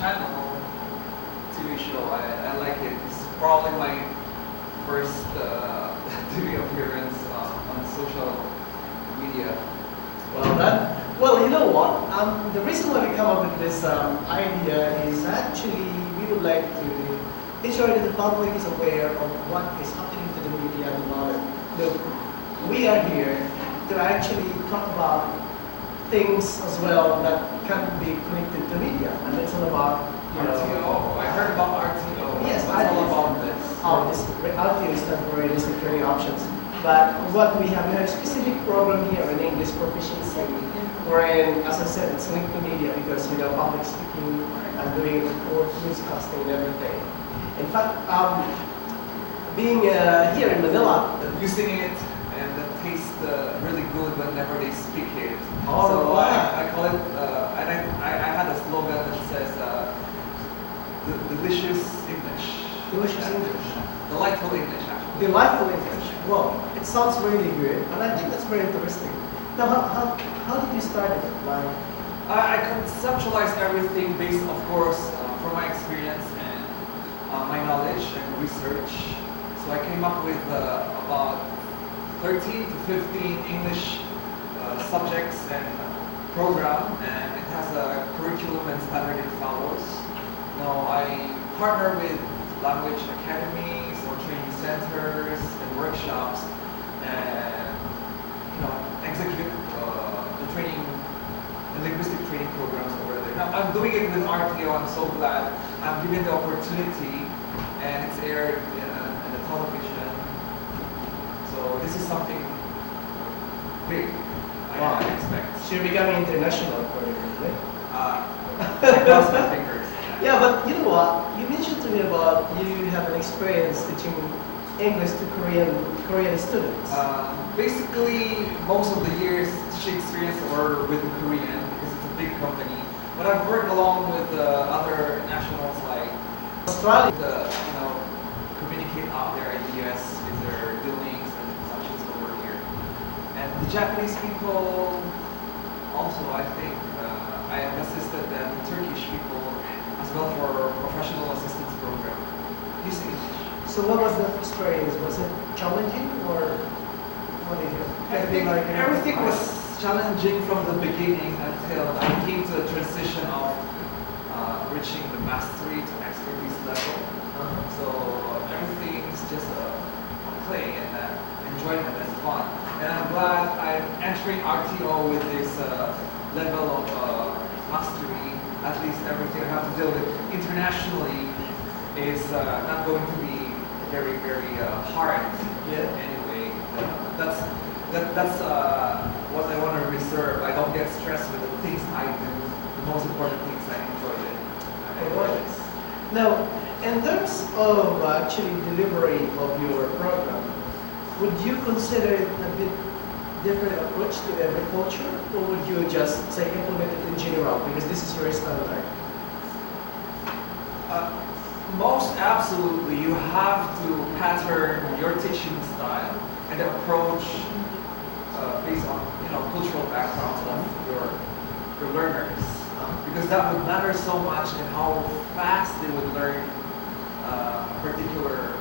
channel, TV show. I like it. It's probably my first TV appearance on social media. Well, you know what? The reason why we come up with this idea is actually we would like to ensure that the public is aware of what is happening to the media at the moment. Look, we are here to actually talk about things as well that can be connected to media, and it's all about RTO. I heard about RTO. Yes, What's all about this? this RTO is stand for realistic training options. But what we have a specific program here in English proficiency, wherein, as I said, it's linked to media because public speaking and doing newscasting and everything. In fact, being here in Manila, Using it and it tastes really good whenever they speak it. Oh, so wow. I call it, and I had a slogan that says, delicious English. Delicious English. Delightful English, actually. Delightful English. Well, it sounds really good, and I think that's very interesting. Now, how did you start it? Like, I conceptualized everything based, of course, from my experience and my knowledge and research. So I came up with about 13 to 15 English subjects and program, and it has a curriculum and standard it follows. Now I partner with language academies or training centers and workshops, and execute the training, the linguistic training programs over there. Now I'm doing it with RTO. I'm so glad I'm given the opportunity, and it's aired in the television. So this is something big. Wow. I expect. so you're becoming international according to me. I cross my fingers. Yeah, but you know what? You mentioned to me about you have an experience teaching English to Korean students. Basically, most of the years teaching experience were with Korean because it's a big company. But I've worked along with other nationals like Australia. to communicate out their ideas with their doings and such as over here. And the Japanese people also, I think, I have assisted them, Turkish people as well for professional assistance program using English. So what was the experience? Was it challenging or what did you? I think everything was challenging from the beginning until I came to the transition of reaching the mastery to expertise level. So everything's just a play and enjoyment and fun. And I'm glad I'm entering RTO with this level of mastery. At least everything I have to deal with internationally is not going to be very, very hard. Yeah. Anyway, that's what I want to reserve. I don't get stressed with the things I do. The most important things I enjoy it. Now, in terms of actually delivery of your program, would you consider it a bit different approach to every culture, or would you just say implement it in general because this is your standard? Most absolutely, you have to pattern your teaching style and approach based on cultural backgrounds of your learners, because that would matter so much in how fast they would learn a particular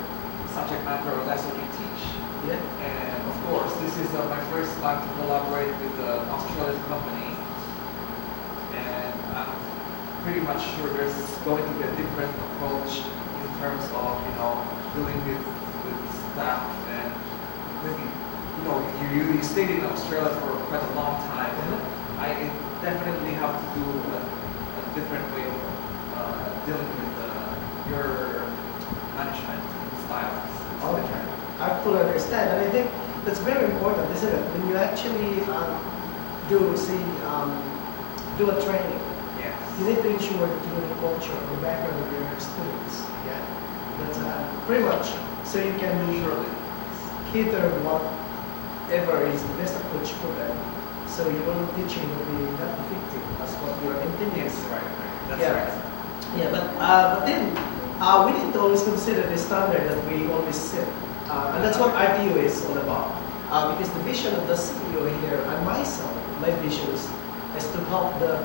subject matter or lesson you teach. Yeah. And of course, this is my first time to collaborate with an Australian company, and I'm pretty much sure there's going to be a different approach in terms of dealing with staff, and maybe you stayed in Australia for quite a long time. I definitely have to do a different way of dealing with your management styles. Okay. I fully understand, and I think that's very important, isn't it? When you actually do a training, Yes. you need to ensure that you know the culture or the background of your students. Yeah, that's pretty much so you can Surely. cater whatever is the best approach for them. So your teaching will be not effective as what you are intending. Yes, right. That's Yeah. right. Yeah, but then we need to always consider the standard that we always set. And that's what RTU is all about. Because the vision of the CEO here and myself, my vision is to help the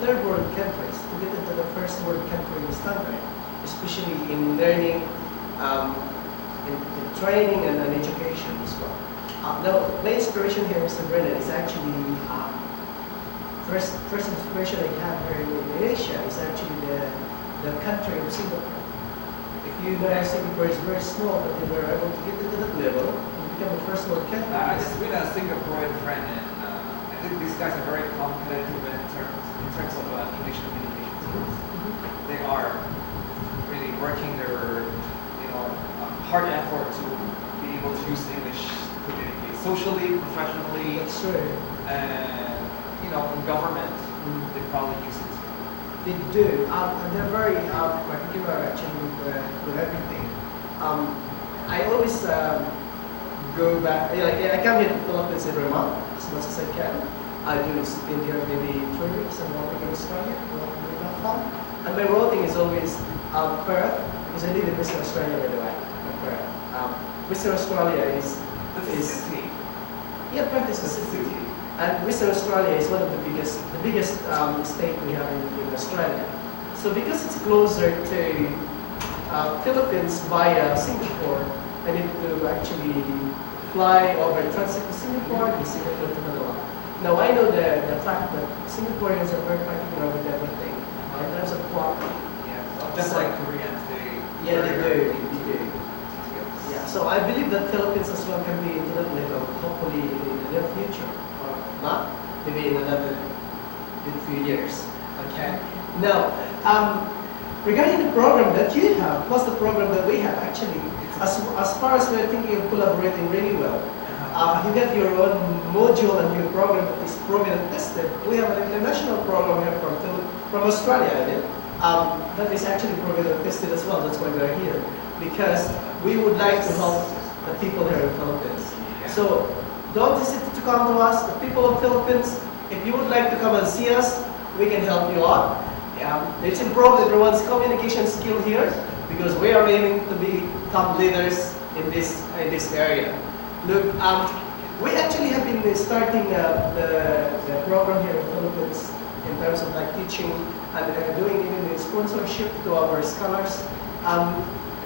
third world countries to get into the first first world country in standard, especially in learning, um, in training and education as well. Now, my inspiration here, Mr. Brennan, is actually first inspiration I have here in Asia is actually the country of Singapore. If you know, Singapore is very small, but they were able to get into that level and become a first world country. I just met a Singaporean friend, and I think these guys are very competitive in terms of English communication skills. They are really working their, hard effort to be able to use English to communicate socially, professionally, That's true. and in government, they probably use it. They do, and they're very particular actually with everything. I always go back, I come here to the Philippines every month as much as I can. I do spend here maybe 3 weeks and 1 week in Australia, not fun. And my routing is always Perth, because I live in Western Australia by the way, Perth. Western Australia is city. Yeah, Perth is a city. And Western Australia is one of the biggest state we have in Australia. So because it's closer to Philippines via Singapore, I need to actually fly over transit to Singapore and Singapore to Manila. Now I know the fact that Singaporeans are very particular with everything in terms of quality. Yeah, just like Koreans, they They do. Yeah, so I believe that Philippines as well can be into that level, hopefully in the near future. Not maybe in another few years. Okay. Now, regarding the program that you have, plus the program that we have, actually, as far as we're thinking of collaborating really well, you get your own module and your program that is proven and tested. We have an international program here from Australia, that is actually proven and tested as well. That's why we're here, because we would like to help the people here in the Philippines. So don't hesitate to come to us, the people of Philippines. If you would like to come and see us, we can help you out. Let's improve everyone's communication skill here, because we are aiming to become leaders in this area. Look, we actually have been starting the program here in the Philippines in terms of teaching and doing even the sponsorship to our scholars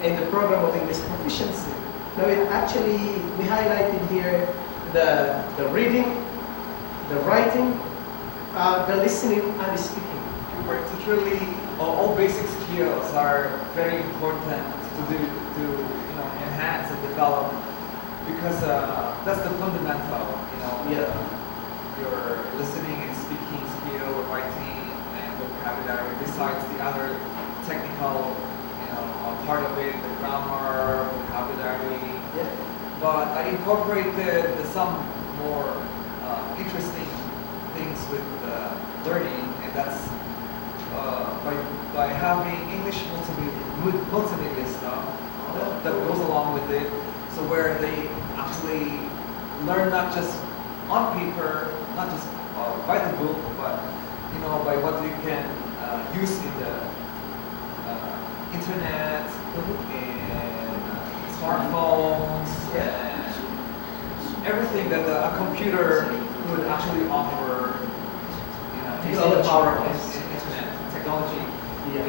in the program of English proficiency. Now, we highlighted here the reading, the writing, the listening, and the speaking. Particularly, all basic skills are very important to enhance and develop, because that's the fundamental. Your listening and speaking skill, writing and vocabulary. Besides the other technical, part of it, the grammar, vocabulary. Yeah. But I incorporated some more interesting things with learning, and that's by having English multimedia stuff that goes along with it. So where they actually learn not just on paper, not just by the book, but by what you can use in the internet, and smartphones, and everything that a computer would actually offer. Using the power of internet technology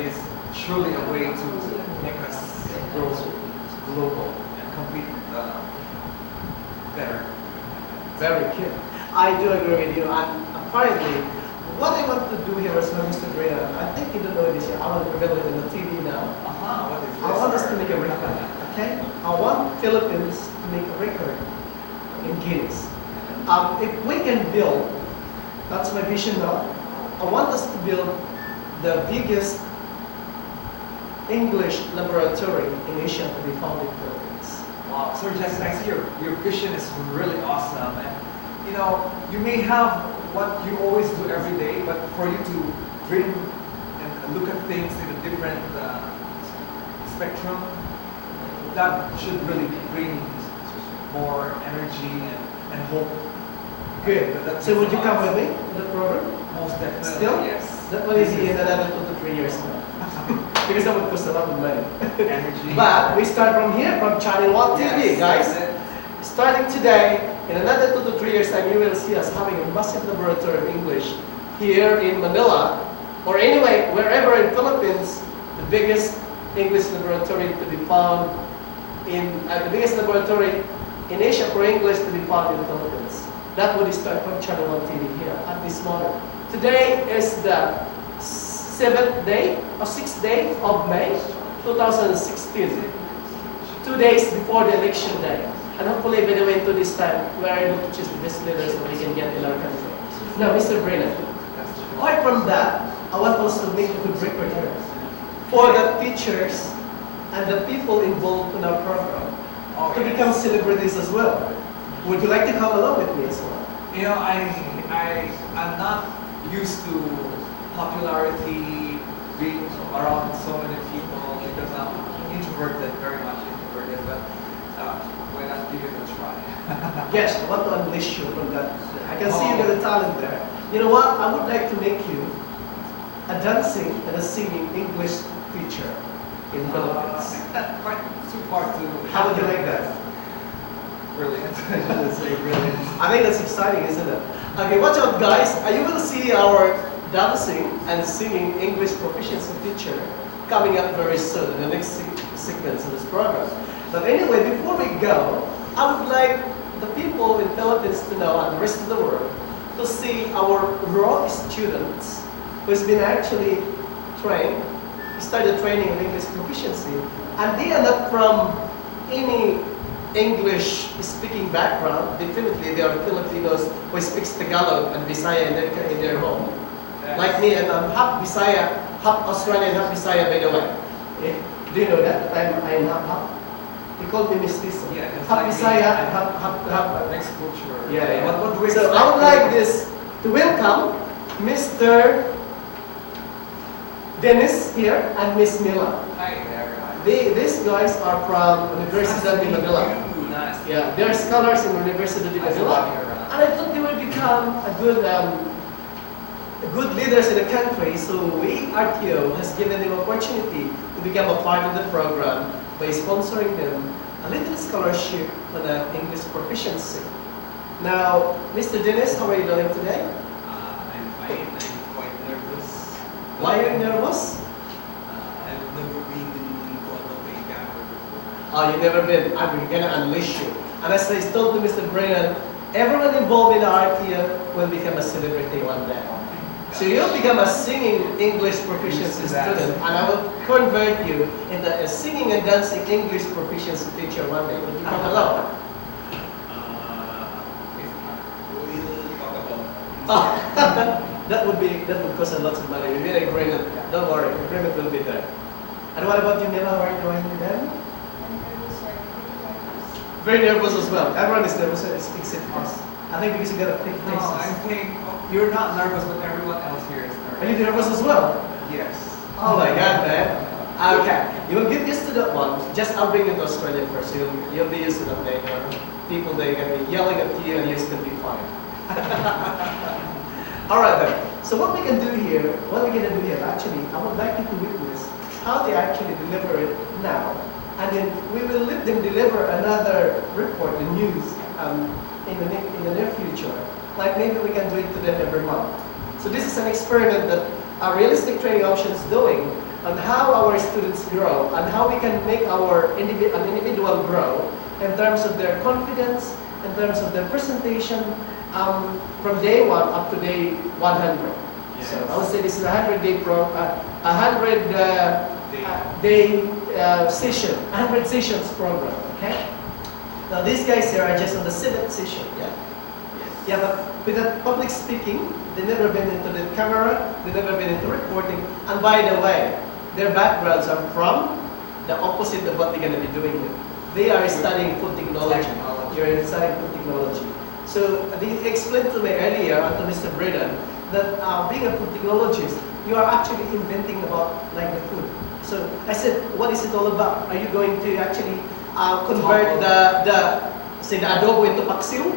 is truly a way to make us grow global and compete better. Very good. I do agree with you. And apparently, what I want to do here as well, Mr. Grena, I think you don't know this yet. I want to reveal it on the TV now. What is this? I want us to make a record. Okay? I want Philippines to make a record in Guinness. If we can build, that's my vision now. I want us to build the biggest English laboratory in Asia to be found in Philippines. Wow, so Jess, I see your vision is really awesome, and you may have what you always do every day, but for you to dream and look at things in a different spectrum, that should really bring more energy and hope. Good. So would you come with me to the program? Most definitely. Still? Yes. That will be in another 2 to 3 years now. Because that would cost a lot of money. Energy. But we start from here, from Channel JuanTV, guys. Starting today, in another 2 to 3 years time, you will see us having a massive laboratory of English here in Manila. Or anyway, wherever in Philippines, the biggest English laboratory to be found in, the biggest laboratory in Asia for English to be found in the Philippines. That would start from Channel 1 TV here at this moment. Today is the 7th day or 6th day of May 2016. 2 days before the election day. And hopefully by the way to this time, we are able to choose the best leaders that we can get in our country. Now, Mr. Brennan, apart from that, I want also to make a good record here for the teachers and the people involved in our program to become celebrities as well. Would you like to come along with me as well? You know, I'm not used to popularity, being around so many people because I'm introverted, very much introverted, but why not give it a try? Yes, I want to unleash you from that. I can see you got a talent there. You know what? I would like to make you a dancing and a singing English teacher in Philippines. I think that's quite too far to... How would you like that? Brilliant. I should say brilliant. I think that's exciting, isn't it? Okay, watch out guys. You will see our dancing and singing English proficiency teacher coming up very soon in the next sequence of this program. But anyway, before we go, I would like the people in Philippines to know and the rest of the world to see our raw students who's been actually trained, started training in English proficiency, and they are not from any English speaking background. Definitely they are Filipinos who speaks Tagalog and Bisaya in their home. Yes. Like me, and I'm half Bisaya, half Australian, half Bisaya by the way. Okay? Do you know that? I'm half. They call me mestizo. Yeah, half like Bisaya and half next culture. Yeah. What do we so I would like this to welcome Mr. Dennis here and Miss Mila. Hi there. These guys are from University of Manila. Nice. Yeah, they're scholars in University of Manila, and I thought they would become a good leaders in the country. So we, RTO, has given them opportunity to become a part of the program by sponsoring them a little scholarship on English proficiency. Now, Mr. Dennis, how are you doing today? I'm fine. I'm quite nervous. Why are you nervous? I've never been in front of a camera before. Oh, you've never been. I'm gonna unleash you. And as I told to Mr. Brennan, everyone involved in the RTO will become a celebrity one day. So you'll become a singing English proficiency student, and I will convert you into a singing and dancing English proficiency teacher one day. Will you come along? That would cost a lot of money. We made an agreement. Don't worry, the agreement will be there. And what about you, Mila? How are you doing then? Very nervous as well. Everyone is nervous except us. I think because you got a thick face. No, I think you're not nervous, but everyone else here is nervous. Are you nervous as well? Yes. Oh my God, man. Okay, you will get used to that one. Just I'll bring you to Australia first. You'll be used to that later. People they're gonna be yelling at you, and you're still be fine. All right then. So what we can do here, actually, I would like you to witness how they actually deliver it now, and then we will let them deliver another report, the news, in the near future. Like maybe we can do it to them every month. So this is an experiment that our Realistic Training Option is doing on how our students grow and how we can make an individual grow in terms of their confidence, in terms of their presentation, from day 1 up to day 100. Yes. So I would say this is a 100-day session, 100 sessions program. Okay. Now these guys here are just on the 7th session. Yeah. Yes. Yeah, but with that public speaking, they've never been into the camera, they've never been into reporting, and by the way, their backgrounds are from the opposite of what they're going to be doing here. They are studying food technology. You're studying food technology. So they explained to me earlier, and to Mr. Brennan, that being a food technologist, you are actually inventing about like the food. So I said, what is it all about? Are you going to actually convert the adobo into paksiw?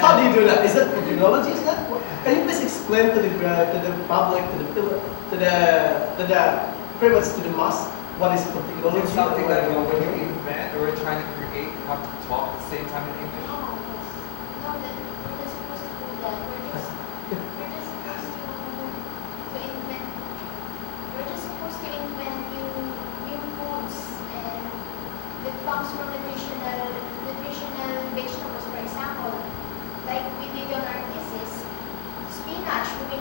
How do you do that? Is that food technology? Is that? Can you please explain to the public, to the pretty much to the mass, what is food technology? It's something that when you invent or trying to create, you have to talk at the same time in English. No, we're supposed to do that. We're just supposed to invent comes from nutritional vegetables, for example, like we did on our thesis, spinach. We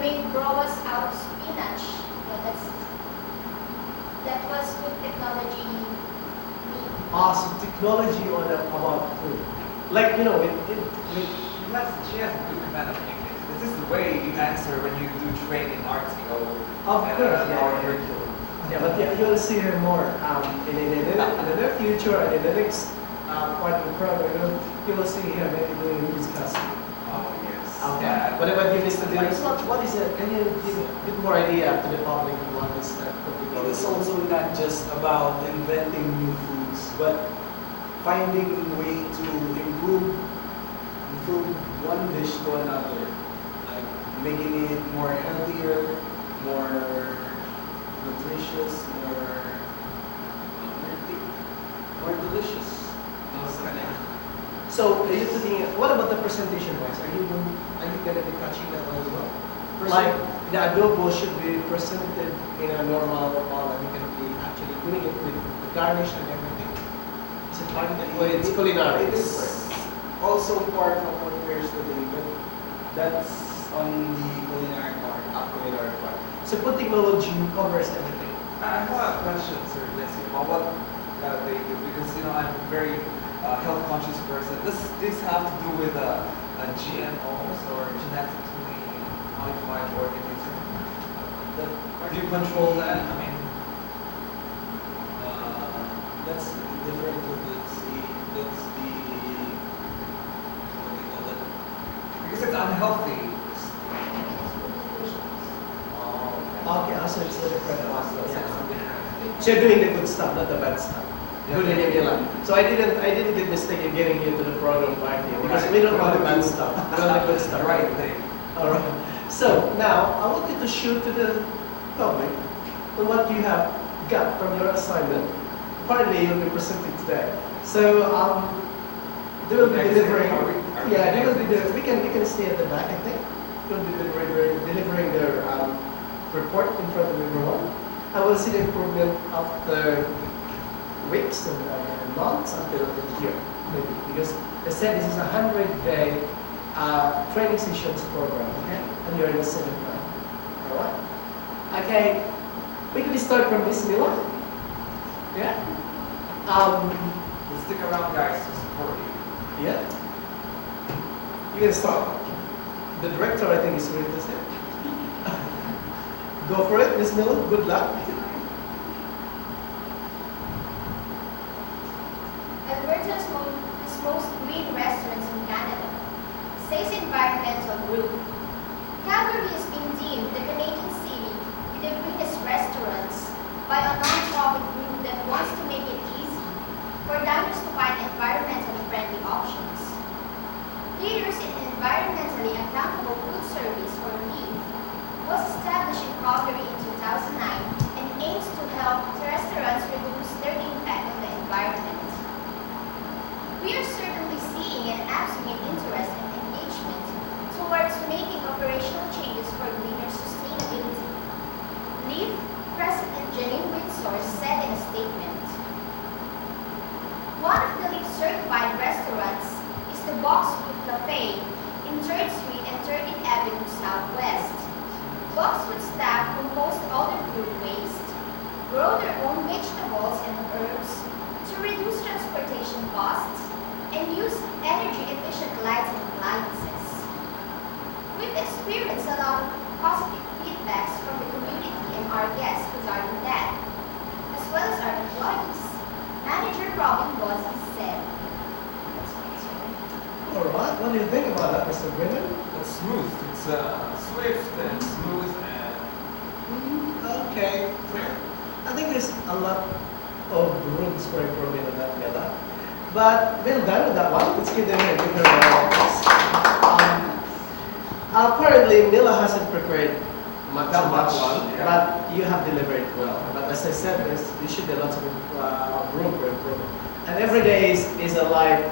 made broas out of spinach. So that was food technology. Awesome technology on about food. Like She has a good command of English. This is the way you answer when you do training RTO. Of course, our yeah. curriculum. Yeah, but you'll see her more in the near future and in the next part of the program. You will see her maybe doing discussing. Oh yes. Okay. What about you, Mr. Dinos? What is it? Can you give a bit more idea to the public on what is that particular? It's also not just about inventing new foods, but finding a way to improve one dish to another, like making it more healthier, more nutritious, more delicious. So, are you thinking, what about the presentation wise? Are you going to be touching that one as well? Like, the adobo should be presented in a normal manner. You can be actually doing it with the garnish and everything. Is it part of it? Well, it's culinary. It is also part of what we're studying, but that's on the culinary part. Culinary part. So, food technology covers everything. I have a question, Sir Jesse, about what they do, because I'm a very health conscious person. Does this have to do with GMOs or genetically modified organisms? Do you control that? I mean, That's different. That's the what do you call it? because it's unhealthy. Okay, also it's a different process. Yeah. So you're doing the good stuff, not the bad stuff. Yeah. Good in Milan. So I didn't get mistaken getting you to the program party because Right. we don't want the bad stuff. We want the good stuff. Right thing. Alright. So now I want you to shoot to the public on what you have got from your assignment. Apparently you'll be presenting today. So they will be delivering. Yeah, they will be. We can stay at the back. I think they'll be delivering their report in front of everyone. I will see the improvement after weeks and months until here, maybe, because they said this is a 100-day training sessions program, okay? And you're in the 7th round. Alright? Okay, we can start from Miss Miller. Yeah? Stick around, guys, to support you. Yeah? You can start. The director, I think, is ready to say. Go for it, Miss Miller. Good luck. Alberta's most green restaurants in Canada, says Environmental Group. Calgary has been deemed the Canadian city with the greenest restaurants by a non-profit group that wants to make it easy for diners to find environmentally friendly options. Leaders in environmentally accountable food service, or LEAF, was established in Calgary in 2009 and aims to help restaurants reduce their impact on the environment. We are certainly seeing an absolute interest and engagement towards making operational changes for greener sustainability. LEAF President Janine Windsor said in a statement, "One of the LEAF certified restaurants is the Boxwood Cafe in 3rd Street and 30th Avenue Southwest. Boxwood staff compost all their food waste, grow their own vegetables and herbs to reduce transportation costs, and use energy-efficient lights and appliances. We've experienced a lot of positive feedbacks from the community and our guests regarding that, as well as our employees," Manager Robin Bosby said. Alright, what do you think about that, Mr. Brennan? It's smooth. It's swift and smooth and Okay. I think there's a lot of rooms for improvement on that, Mela. But well done with that one. Let's give them a big round of applause. Apparently, Mila hasn't prepared much Not on that much, one, yeah. but you have delivered well. But as I said, there should be lots of room for improvement. And every day is a life.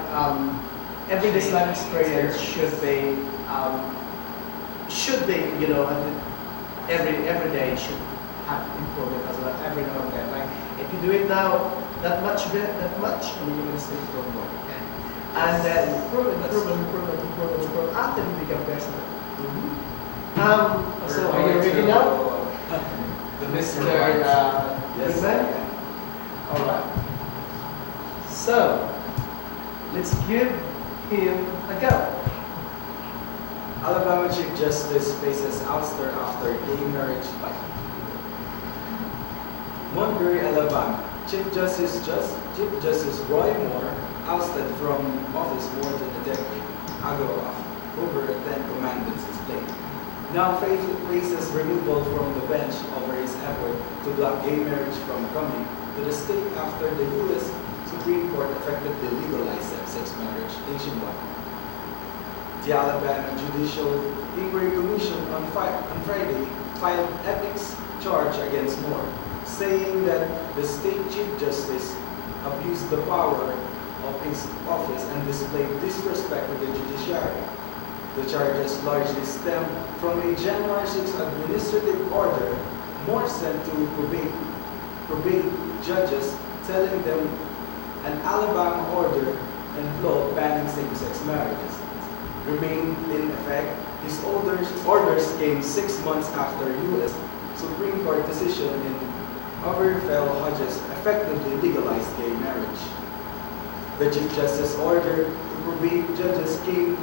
Every day's life experience should be every day should have improvement as well. Every now and then, like it If you do it now, that much, and then you're going to stay for more. Okay? And then improve, until you become president. So are you ready now? The Mr. Yes. Goodman? Alright. So, let's give him a go. Alabama Chief Justice faces ouster after gay marriage fight. Montgomery, Alabama. Chief Justice Roy Moore, ousted from office more than a decade ago over a Ten Commandments display, now faces removal from the bench over his effort to block gay marriage from coming to the state after the U.S. Supreme Court effectively legalized same-sex marriage nationwide. The Alabama Judicial Inquiry Commission on Friday filed ethics charge against Moore, saying that the state chief justice abused the power of his office and displayed disrespect to the judiciary. The charges largely stem from a January 6 administrative order Moore sent to probate judges, telling them an Alabama order and law banning same-sex marriages remained in effect. His orders came 6 months after U.S. Supreme Court decision in Obergefell Hodges effectively legalized gay marriage. The Chief Justice order to probate judges came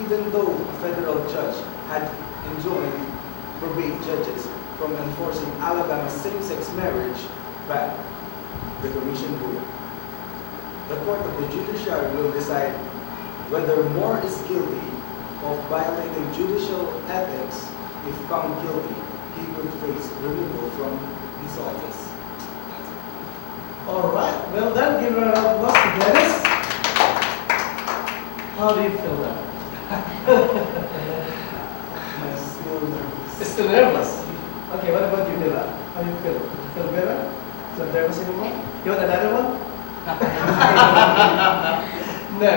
even though a federal judge had enjoined probate judges from enforcing Alabama's same-sex marriage ban. The Commission ruled. The Court of the Judiciary will decide whether Moore is guilty of violating judicial ethics. If found guilty, he would face removal from his office. Alright, well done. Give a round of applause to Dennis. How do you feel now? I'm still nervous. Still nervous? Okay, what about you, Mila? How do you feel? Feel better? Not nervous anymore? You want another one? No,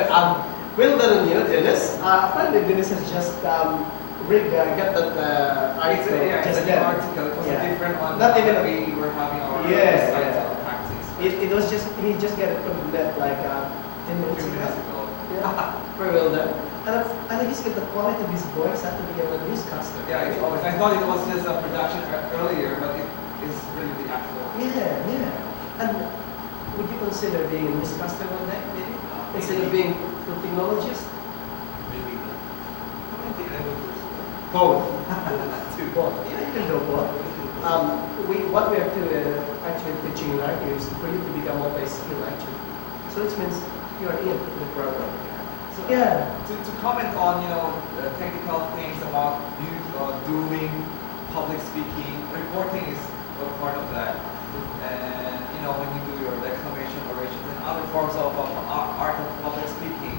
well done on you, Dennis. Apparently Dennis has just got that article. It's a new article. It was a different one. Not even we were having our practice. It was just, he just got it from the net like 10 minutes Few minutes ago. ago. Yeah, very well done. And I just get the quality of his voice after we get a newscaster. Yeah, it's always. I thought it was just a production earlier, but it is really the actual. Yeah. And would you consider being a newscaster one day, maybe? Instead of being a technologist? Maybe not. I think I will do Both. Two. Both. Yeah, you can do both. What we are actually teaching right here is for you to become multi-skill actually. So it means you are in the program. So, Yeah. To comment on technical things about you doing public speaking, reporting is a part of that. And when you do your declamation, orations, and other forms of art of public speaking,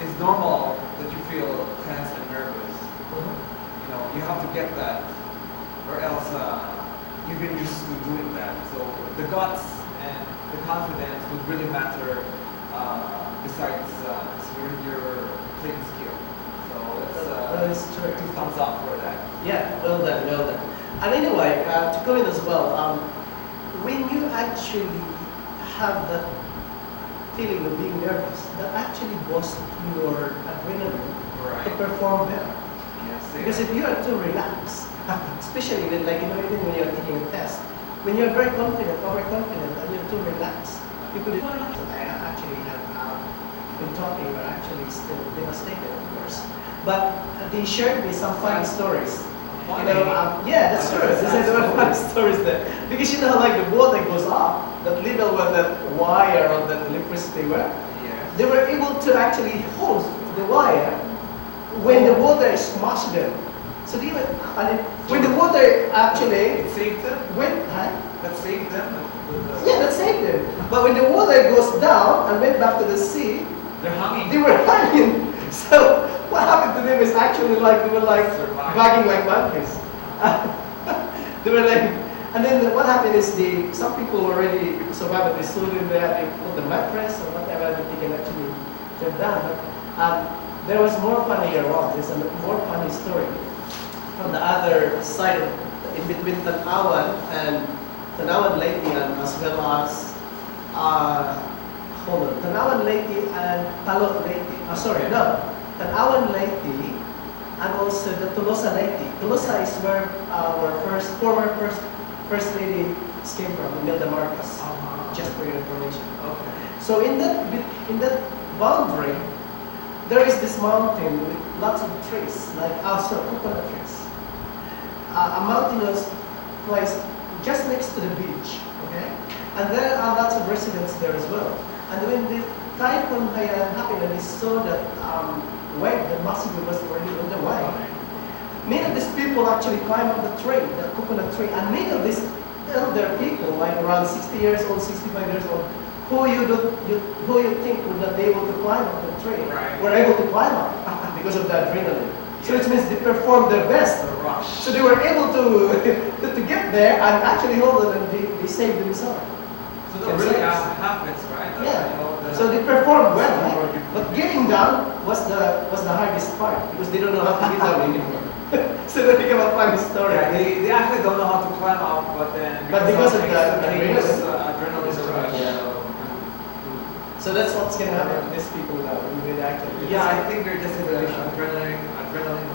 it's normal that you feel tense and nervous. You have to get that, or else you've been used to doing that. So the guts and the confidence would really matter besides your playing skill. So That is true. two thumbs up for that. Yeah, well done. And anyway, to comment as well, when you actually have that feeling of being nervous, that actually boosts your adrenaline to perform better. Yes. Because if you are too relaxed, especially when even when you're taking a test, when you're very confident, overconfident, and you're too relaxed, you could I actually have been talking, but actually still devastated, of course. But they shared me some funny stories. Yeah, that's true. These are the funny stories there. Because like the water goes up, that level where that wire of that electricity were, they were able to actually hold the wire when the water smashed them. So when the water actually It saved them? That saved them? Yeah, that saved them. But when the water goes down and went back to the sea, They're hanging. they were hanging. So what happened to them is actually they were bagging like monkeys. They were and then what happened is some people already survived. They stood in there, they put the mattress or whatever that they can actually get down. But there was more funnier on. There's a more funny story from the other side, in between Tanawan and Tanawan Leyte, and as well as hold on, Tanawan Leyte and Talo Leyte. Sorry, no, Tanawan Leyte and also the Tolosa Leyte. Tolosa is where our former first lady came from, Imelda Marcos. Just for your information. Okay. So in that boundary, there is this mountain with lots of trees, like also coconut trees. A mountainous place just next to the beach, okay? And there are lots of residents there as well. And when the typhoon Haiyan happened and they saw that wave, the massive wave was already on the way, many of these people actually climb up the tree, the coconut tree, and many of these elder people, like around 60 years old, 65 years old, who you think would not be able to climb up the tree, Right. were able to climb up because of the adrenaline. So it means they performed their best. The rush. So they were able to get there and actually hold it, and they saved themselves. So that really happens, right? Yeah. You know, So they performed well, right? But getting down was the hardest part because they don't know how to get down anymore. So that became a funny story. yeah, they actually don't know how to climb up, but then Because of the adrenaline rush. rush. Yeah. So that's what's gonna happen to these people now. With actually. Yeah, I think they're just in the adrenaline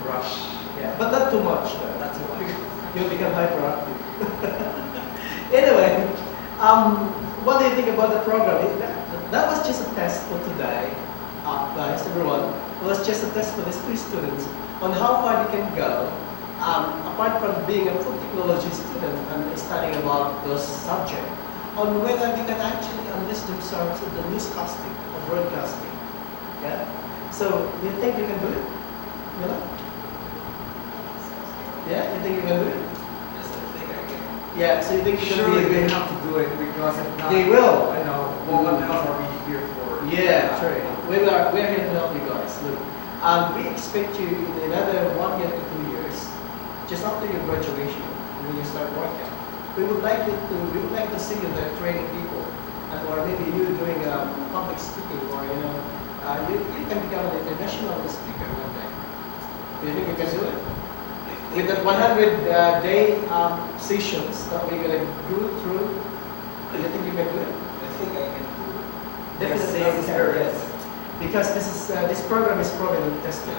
rush. Yeah, but not too much though. That's what You'll become hyperactive. Anyway, what do you think about the program? That was just a test for today, guys, everyone. It was just a test for these 3 students on how far they can go, apart from being a food technology student and studying about those subjects, on whether they can actually enlist themselves in the newscasting or broadcasting. Yeah. So, do you think you can do it? You know? Yeah, you think you can do it? Yes, I think I can. Yeah, so you think you can Surely be they a have to do it because if not, They will. I know. Well, what else are we here for? Yeah, true. We're here to help you guys. Look, we expect you in another 1 year to 2 years, just after your graduation, when you start working. We would like to see you there training people, and or maybe you doing public speaking, or you can become an international speaker one day. Do you think you can do it? With the 100-day sessions that we're gonna go through, do you think you can do it? I think I can do it. Definitely, Yes, you can, yes. yes. Because this program is proven and tested.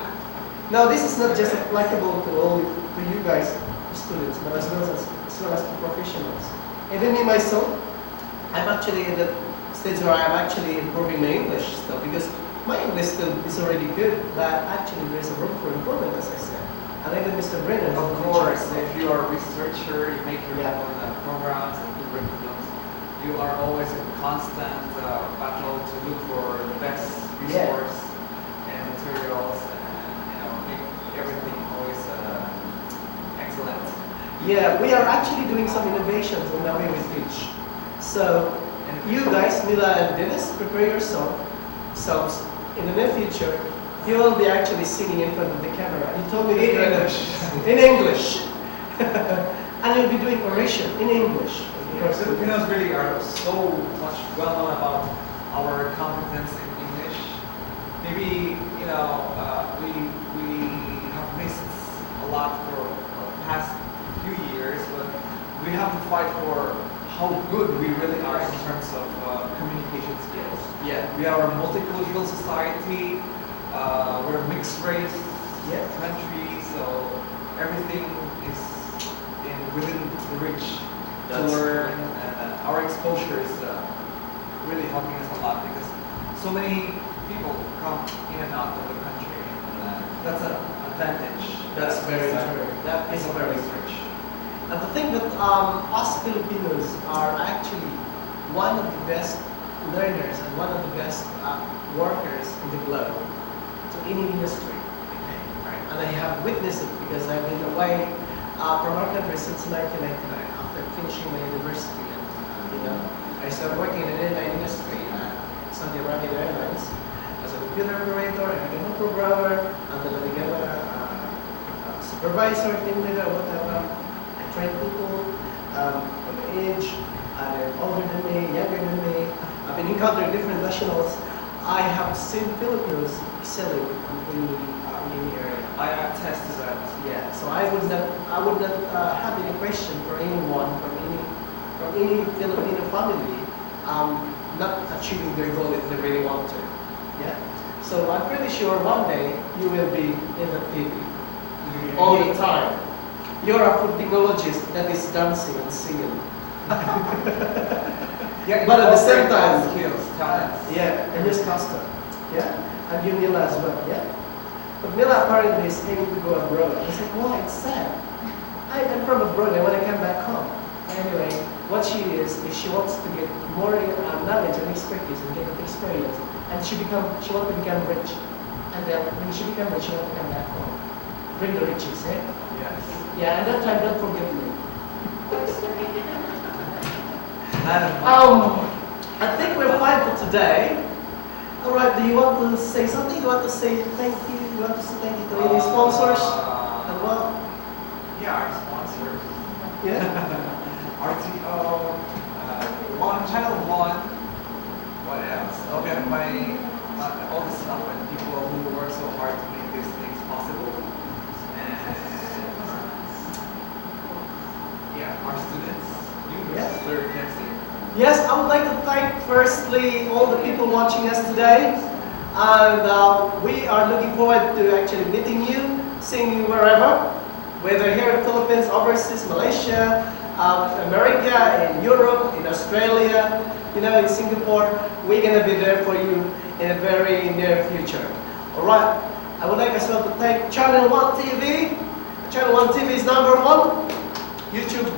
Now, this is not just applicable to you guys, students, but as well as to professionals. Even me myself, I'm actually in the stage where I'm actually improving my English still, because my English still is already good, but actually there is a room for improvement, as I said. And even Mr. Brennan. Of course, if you are a researcher, you make your Yeah. own programs and curriculums, you are always in constant battle to look for the best Yeah. resource and materials, and make everything always excellent. Yeah, we are actually doing some innovations in the way we teach. So, And you guys, Mila and Dennis, prepare yourselves in the near future. You will be actually sitting in front of the camera. You told me that In you're English. In English. And you'll be doing oration in English. Because Filipinos really are so much well known about our competence in English. Maybe we have missed a lot for the past few years, but we have to fight for how good we really are in terms of communication skills. Yeah. We are a multicultural society. We're a mixed race Yeah. country, so everything is within the reach to That's learn, and our exposure is really helping us a lot because so many people come in and out of the country, and that's an advantage. That's very true. That is Based on our very research. And to think that us Filipinos are actually one of the best learners and one of the best workers in the globe to any industry. Okay? Right. And I have witnessed it because I've been away from our country since 1999 after finishing my university. And I started working in the airline industry at Saudi Arabian Airlines as a computer operator, a mechanical programmer, and then I became a supervisor, team leader, whatever. I train people from age, older than me, younger than me. I've been encountering different nationals. I have seen Filipinos excelling in any area. I attest to that. Yeah, so I would not have any question for anyone from any Filipino family not achieving their goal if they really want to. Yeah. So I'm pretty sure one day you will be in the TV all the time. You're a food technologist that is dancing and singing. Yeah, But at the same also time- skills, talents. Yeah, and Miss Costa. Yeah, and you Mila as well. Yeah. But Mila apparently is aiming to go abroad. I said, why? It's sad. I'm from abroad. I want to come back home. Anyway, what she is she wants to get more knowledge and expertise and get experience, and she wants to become rich. And then when she becomes rich, she wants to come back home, bring the riches. Eh? Yes. Yeah, and that time don't forget me. None of my I think we're fine for today. All right. Do you want to say something? You want to say thank you? You want to say thank you to any sponsors? And what? Yeah, our sponsors. Yeah. RTO, Channel 1, what else? Okay, all the stuff and people who work so hard to make these things possible. And yeah, our students, you, Yeah. Sir Jesse. Yes, I would like to thank firstly all the people watching us today. And we are looking forward to actually meeting you, seeing you wherever, whether here in the Philippines, overseas, Malaysia, America, in Europe, in Australia, in Singapore. We're going to be there for you in a very near future. All right. I would like as well to thank Channel 1 TV. Channel 1 TV is number 1. YouTube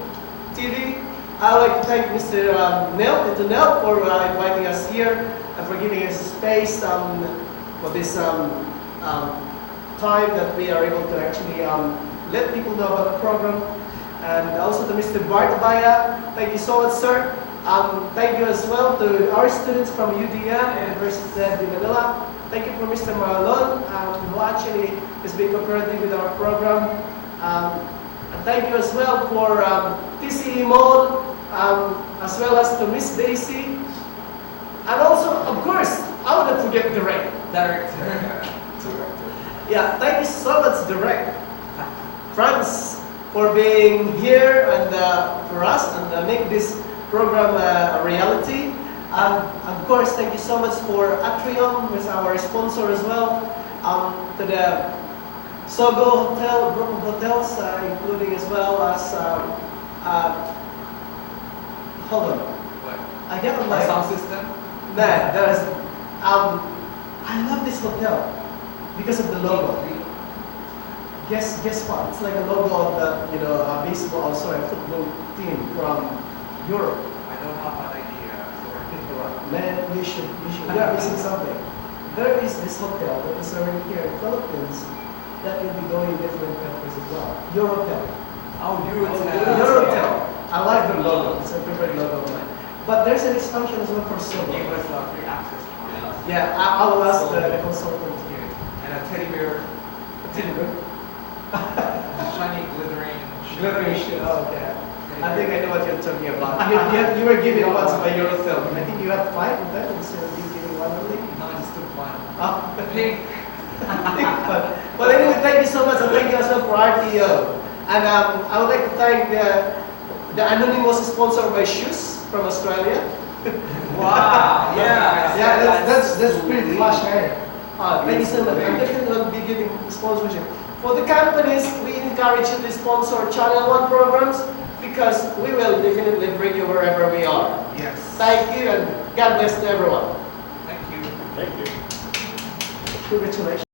TV. I would like to thank Mr. Nel for inviting us here and for giving us space for this time that we are able to actually let people know about the program. And also to Mr. Bart Abaya, thank you so much, sir. Thank you as well to our students from UDM, University of Manila. Thank you for Mr. Marlon, who actually has been cooperative with our program. And thank you as well for TCE Mall, as well as to Miss Daisy. And also, of course, I wouldn't forget Direct. Director. Yeah, thank you so much, Direct. Franz, for being here and for us and make this program a reality. And of course, thank you so much for Atrium, who is our sponsor as well. To the Sogo Hotel, group of hotels, including as well as hold on. What? I get on Our my sound system? Nah, there's I love this hotel because of the logo. Guess what? It's like a logo of the football team from Europe. I don't have an idea. So we're thinking about Man, you should. We are missing something. There is this hotel that is already here in the Philippines that will be going in different countries as well. Eurotel. Eurotel. I like the logo. It's a favorite logo of mine. But there's an expansion as well for Give silver. us free access to it. Yeah, I will ask the consultant here. And a teddy bear. Shiny, glittering. Glittering shit. Oh, okay. I think I know what you're talking about. You were giving once by yourself. I think you had 5 of them instead of you giving one only. No, I just took one. Oh, Pink. but anyway, thank you so much, and thank you as well for RTO. And I would like to thank the anonymous sponsor of my shoes from Australia. Wow. Yeah. Yeah, that's pretty flash, right? Thank you so much. I'm definitely going to be giving sponsorship. For the companies, we encourage you to sponsor Channel 1 programs because we will definitely bring you wherever we are. Yes. Thank you, and God bless to everyone. Thank you. Thank you. Congratulations.